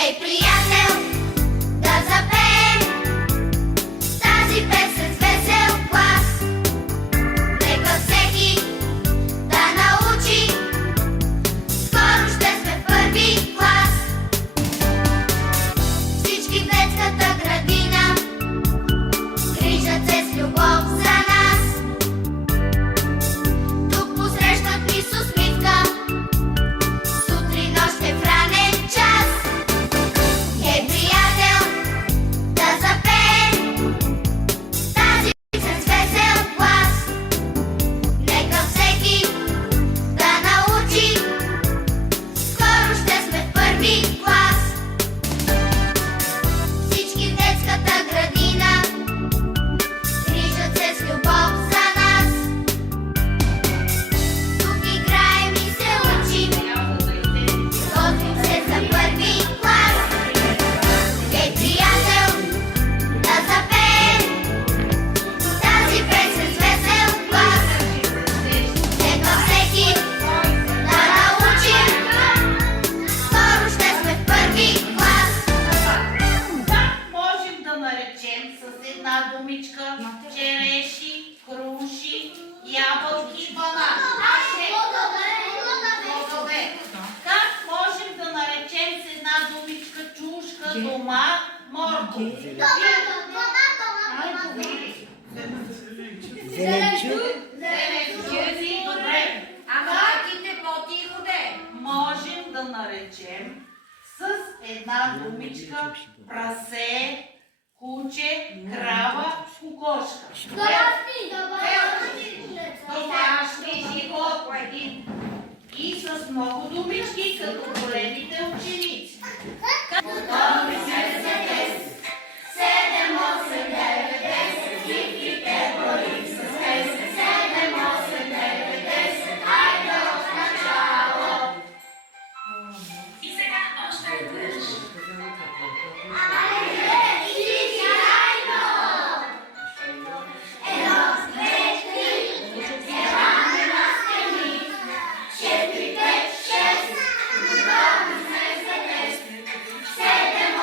Хей, приятел, да запеем тази песен с весел глас. Нека всеки да научи, скоро ще сме в първи клас. Всички в детската градина грижат се с любов за нас. Тук посрещат ни с усмивка, сутрин още в ранен час. Хей, приятел, да запеем тази песен с весел глас. Нека всеки да научи, скоро ще сме в първи клас. Всички в детската градина грижат се с любов за нас. Тук играем и се учим, готвим се за първи клас. Хей, приятел, да запеем тази песен с весел глас. Нека всеки да научи, скоро ще сме в първи клас. Как можем да наречем с една думичка череши, круши, ябълки, банани? Плодове. Как можем да наречем с една думичка чушка, дома, моркови? Зеленчуци, добре. Можем да наречем с една думичка прасе, куче, крава, кокошка. Домашни животни. И с много думички, като големите ученици. Готови сме за тест. 7, 8, 9, 10. Хитрите борим с песен. 7, 8, 9, 10. Хайде от начало. И сега още веднъж. Четири, пет, шест, готови сме за тест. 7,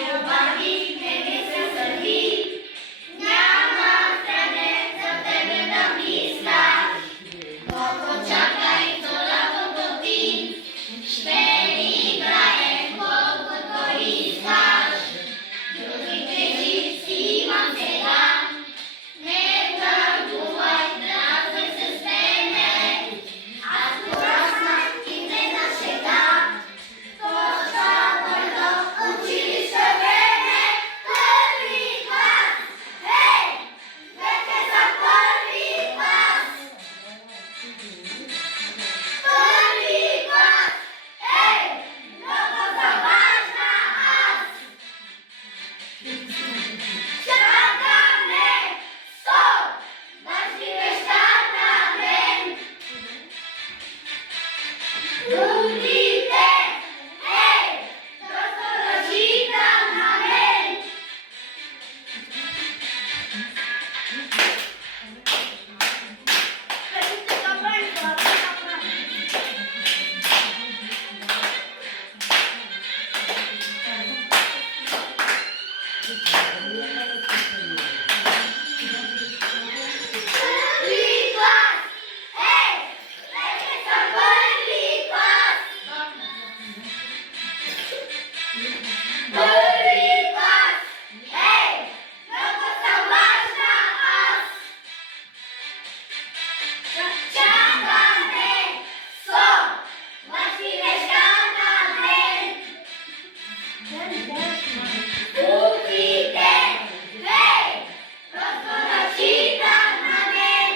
Любави, не се сърди, няма време за тебе да мислаш. Много чакай до лятото ти, ще играе колкото искаш. Другите си имам сега, не търгувай, дразнай се с мене. Аз пораснах и не на шега, точно върна училище време. Първи клас, хей, вече за първи клас. Първи клас, ей, много заважна аз. Чакаме, стоп, важни неща на мен. Думите, ей, просто разчитам на мен. Първи клас, ей, вече съм първи клас. Първи клас, ей, много съм важна аз. Чакаме, стоп, важни неща на мен. Буквите, ей, просто разчитам на мен.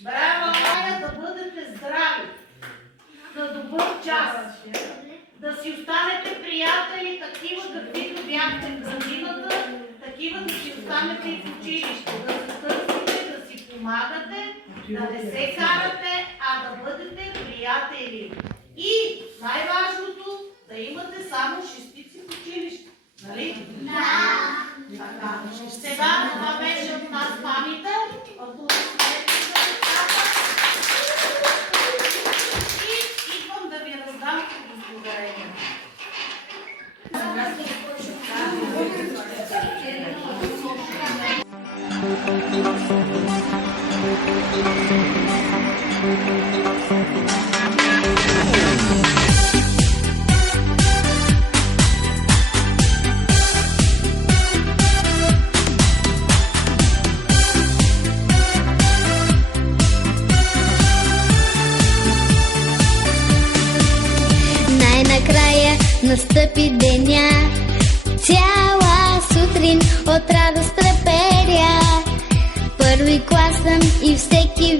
Браво, моля да бъдете здрави, на добър час, да си останете приятели, такива каквито бяхте в градината, такива да си останете и в училище, да се търсите, да си помагате, да не се карате, а да бъдете приятели. И най-важното, да имате само шестици в училище. Нали? Да. Така. Сега това беше от нас памета. Аплодисменти за децата. И идвам да ви раздам удостоверение. Най-накрая настъпи деня, цяла сутрин от радост треперя. Първи клас съм и всеки